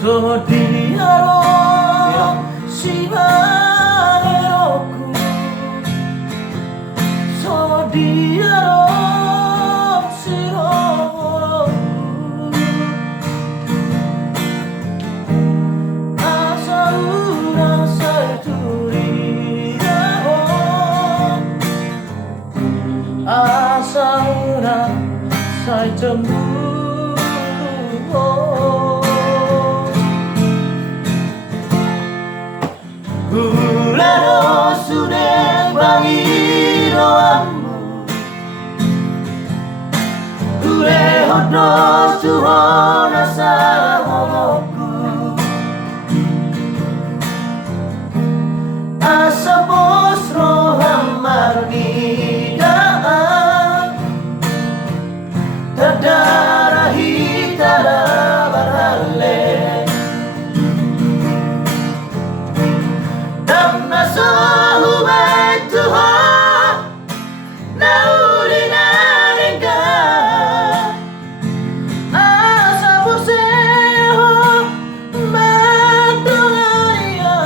Zodiaro Shivaeroku Zodiaro Shiroku Asaura Saituriao Asaura Saitemu Urano sune bangiro amu Ure hono suhona sahoku Asa bosro hamar nidaan Tadara hitara barale Sahu Tuhan nauri naringa asa boseho matungaria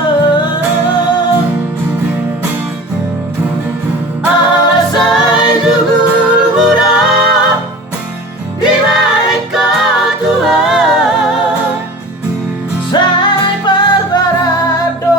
alasai jugul muda di mereka Tuhan sai parbarado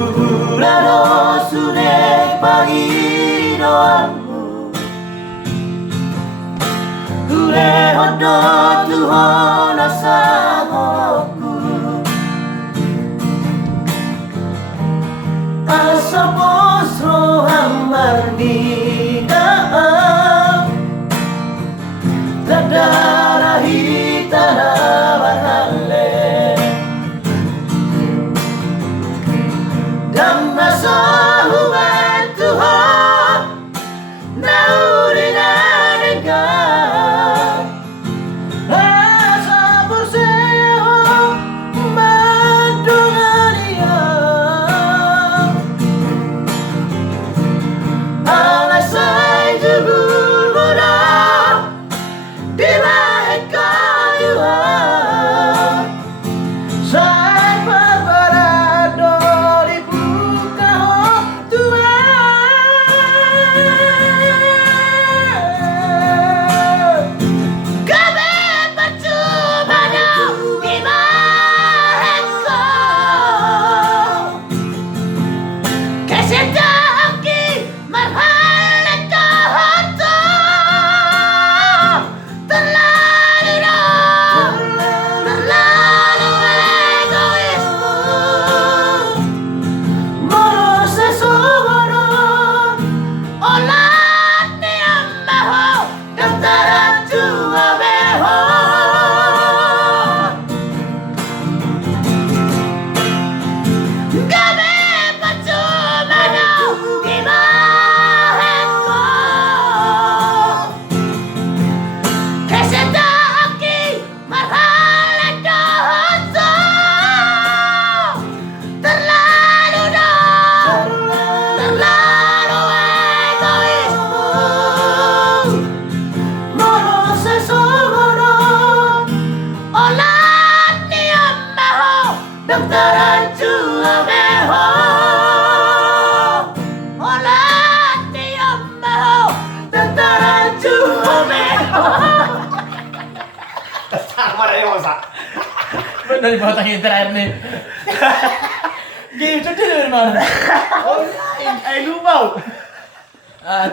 Urano sune pagino amu Ure hono tuhona sahoku Asa bosro hamar nidaan Tadara hitara barale Dhamma sahu Tuhan nauri naringa asa borseho madungaria alasai jugul muda di mereka Tuhan sai parbarado Dokteran cua beho Olah tiap beho Dokteran cua beho Sama ya masa Dari potong yang terakhir nih Gitu dari mana? Oh, lupa. Ah